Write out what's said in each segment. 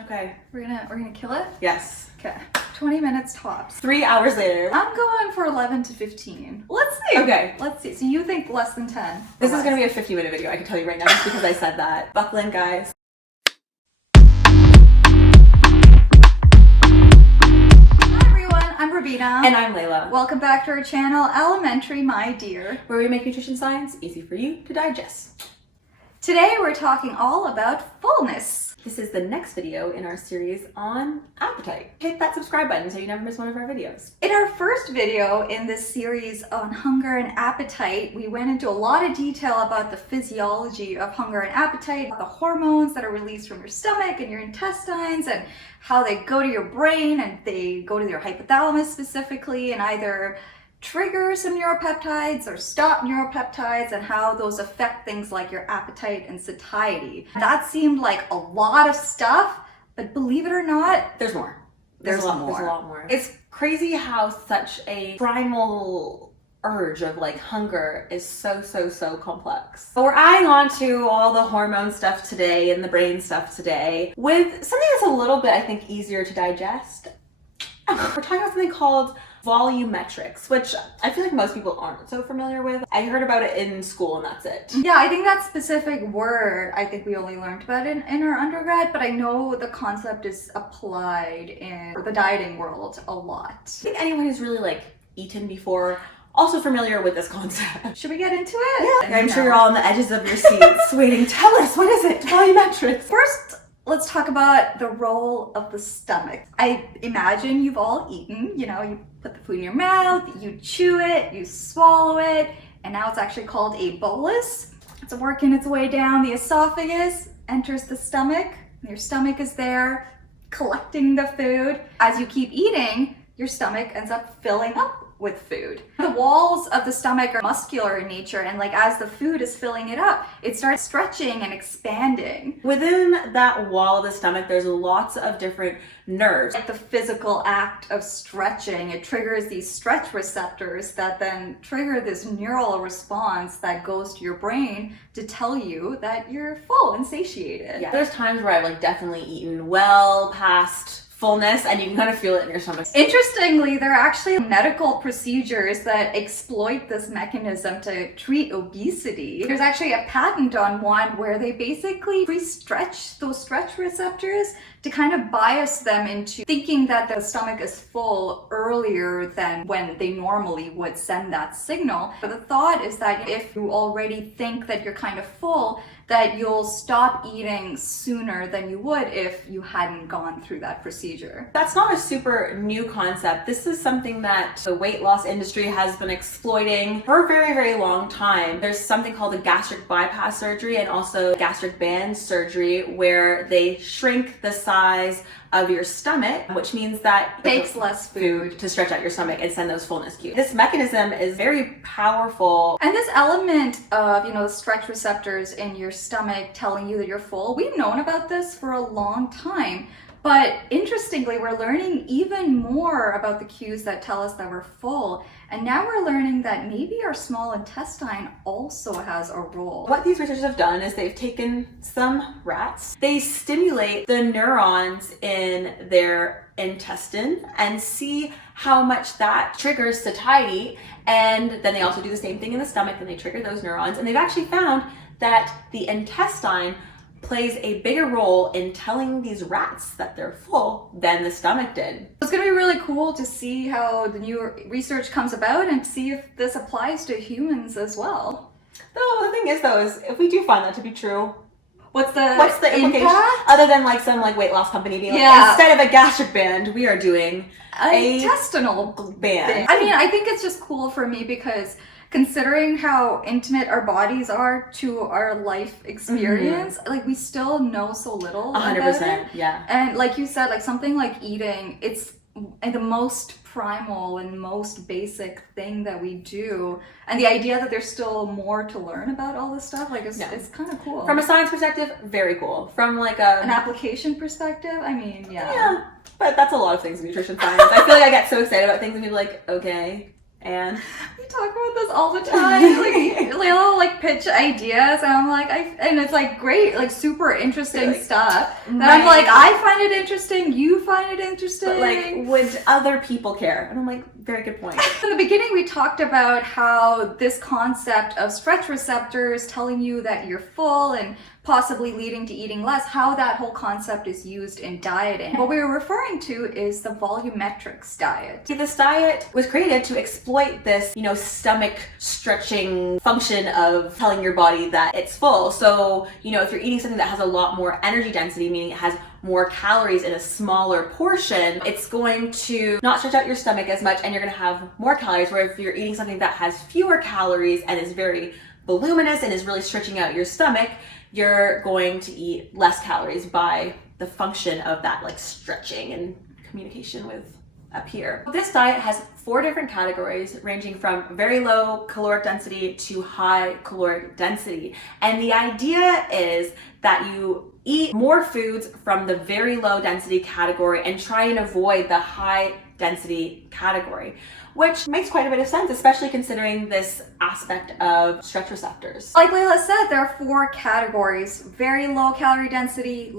Okay. We're gonna kill it? Yes. Okay. 20 minutes tops. 3 hours later. I'm going for 11 to 15. Let's see. Okay. Let's see. So you think less than 10? This is gonna be a 50-minute video, I can tell you right now, just because I said that. Buckle in, guys. Hi everyone, I'm Rabina. And I'm Layla. Welcome back to our channel, Elementary My Dear, where we make nutrition science easy for you to digest. Today we're talking all about fullness. This is the next video in our series on appetite. Hit that subscribe button so you never miss one of our videos. In our first video in this series on hunger and appetite, we went into a lot of detail about the physiology of hunger and appetite, the hormones that are released from your stomach and your intestines, and how they go to your brain and they go to your hypothalamus specifically and either trigger some neuropeptides or stop neuropeptides, and how those affect things like your appetite and satiety. That seemed like a lot of stuff, but believe it or not, there's more. There's a lot more. It's crazy how such a primal urge of like hunger is so complex. But we're adding on to all the hormone stuff today and the brain stuff today with something that's a little bit, I think, easier to digest. We're talking about something called volumetrics, which I feel like most people aren't so familiar with. I heard about it in school and that's it. Yeah, I think that specific word, I think we only learned about it in our undergrad, but I know the concept is applied in the dieting world a lot. I think anyone who's really like eaten before also familiar with this concept. Should we get into it? Yeah, I'm sure you're all on the edges of your seats waiting. Tell us, what is it? Volumetrics. First, let's talk about the role of the stomach. I imagine you've all eaten, you put the food in your mouth, you chew it, you swallow it, and now it's actually called a bolus. It's working its way down the esophagus, enters the stomach, and your stomach is there collecting the food. As you keep eating, your stomach ends up filling up with food. The walls of the stomach are muscular in nature, and like as the food is filling it up, it starts stretching and expanding. Within that wall of the stomach, there's lots of different nerves. Like the physical act of stretching, it triggers these stretch receptors that then trigger this neural response that goes to your brain to tell you that you're full and satiated. Yeah, there's times where I've like definitely eaten well past fullness and you can kind of feel it in your stomach. Interestingly, there are actually medical procedures that exploit this mechanism to treat obesity. There's actually a patent on one where they basically pre-stretch those stretch receptors to kind of bias them into thinking that the stomach is full earlier than when they normally would send that signal. But the thought is that if you already think that you're kind of full, that you'll stop eating sooner than you would if you hadn't gone through that procedure. That's not a super new concept. This is something that the weight loss industry has been exploiting for a very long time. There's something called a gastric bypass surgery and also gastric band surgery, where they shrink the size of your stomach, which means that it takes less food to stretch out your stomach and send those fullness cues. This mechanism is very powerful. And this element of, the stretch receptors in your stomach telling you that you're full, we've known about this for a long time. But interestingly, we're learning even more about the cues that tell us that we're full. And now we're learning that maybe our small intestine also has a role. What these researchers have done is they've taken some rats, they stimulate the neurons in their intestine and see how much that triggers satiety. And then they also do the same thing in the stomach and they trigger those neurons. And they've actually found that the intestine plays a bigger role in telling these rats that they're full than the stomach did. It's going to be really cool to see how the new research comes about and see if this applies to humans as well. Though the thing is if we do find that to be true, what's the implication? impact? Other than like some weight loss company being instead of a gastric band, we are doing a intestinal band. I mean, I think it's just cool for me because considering how intimate our bodies are to our life experience, like we still know so little 100%, about it. yeah. And like you said, like something like eating, it's the most primal and most basic thing that we do. And the idea that there's still more to learn about all this stuff, like it's kind of cool. From a science perspective, very cool. From like an application perspective, I mean, yeah. But that's a lot of things in nutrition science. I feel like I get so excited about things and people are like, okay. And we talk about this all the time. Like Layla like pitch ideas, and I'm like, and it's like great, like super interesting like, stuff. And I'm like, I find it interesting. You find it interesting. But like, would other people care? And I'm like, very good point. In the beginning, we talked about how this concept of stretch receptors telling you that you're full and possibly leading to eating less, how that whole concept is used in dieting. What we were referring to is the volumetrics diet. See, this diet was created to exploit this, stomach stretching function of telling your body that it's full. So, if you're eating something that has a lot more energy density, meaning it has more calories in a smaller portion, it's going to not stretch out your stomach as much and you're going to have more calories. Where if you're eating something that has fewer calories and is very voluminous and is really stretching out your stomach, you're going to eat less calories by the function of that like stretching and communication with up here. This diet has 4 different categories ranging from very low caloric density to high caloric density. And the idea is that you eat more foods from the very low density category and try and avoid the high density category, which makes quite a bit of sense, especially considering this aspect of stretch receptors. Like Layla said, there are 4 categories: very low calorie density,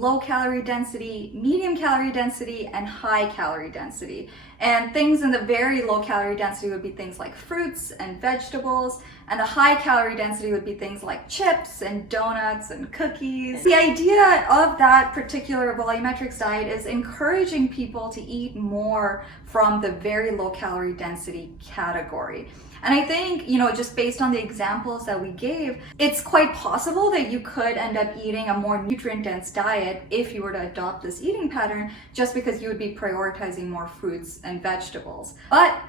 medium calorie density, and high calorie density. And things in the very low calorie density would be things like fruits and vegetables, and the high calorie density would be things like chips and donuts and cookies. The idea of that particular volumetrics diet is encouraging people to eat more from the very low calorie density category. And I think, just based on the examples that we gave, it's quite possible that you could end up eating a more nutrient-dense diet if you were to adopt this eating pattern, just because you would be prioritizing more fruits and vegetables. But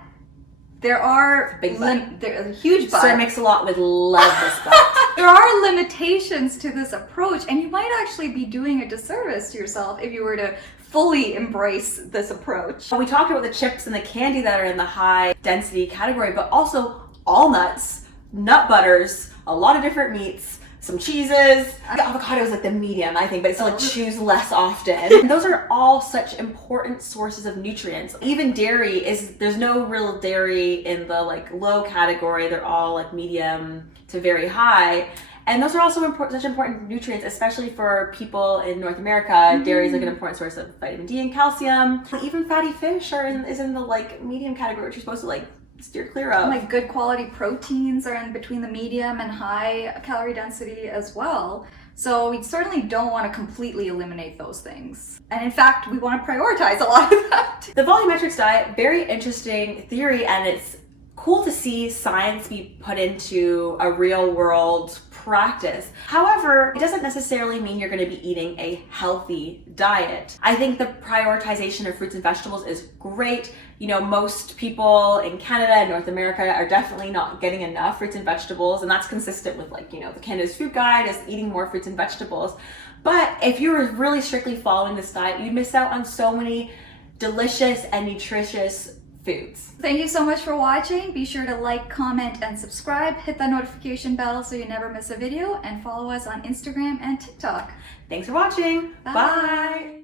there are a huge but. Sir Mix-a-Lot would love this but. There are limitations to this approach, and you might actually be doing a disservice to yourself if you were to fully embrace this approach. We talked about the chips and the candy that are in the high density category, but also all nuts, nut butters, a lot of different meats, some cheeses. The avocado is like the medium, I think, but it's like choose less often. And those are all such important sources of nutrients. Even dairy there's no real dairy in the like low category. They're all like medium to very high. And those are also such important nutrients, especially for people in North America. Dairy is like an important source of vitamin D and calcium. Even fatty fish is in the like medium category, which you're supposed to like steer clear of. Like good quality proteins are in between the medium and high calorie density as well. So we certainly don't want to completely eliminate those things. And in fact, we want to prioritize a lot of that. The volumetrics diet, very interesting theory, and it's cool to see science be put into a real world practice. However, it doesn't necessarily mean you're going to be eating a healthy diet. I think the prioritization of fruits and vegetables is great. Most people in Canada and North America are definitely not getting enough fruits and vegetables, and that's consistent with like, the Canada's Food Guide is eating more fruits and vegetables. But if you were really strictly following this diet, you'd miss out on so many delicious and nutritious foods. Thank you so much for watching. Be sure to like, comment, and subscribe. Hit that notification bell so you never miss a video, and follow us on Instagram and TikTok. Thanks for watching. Bye. Bye.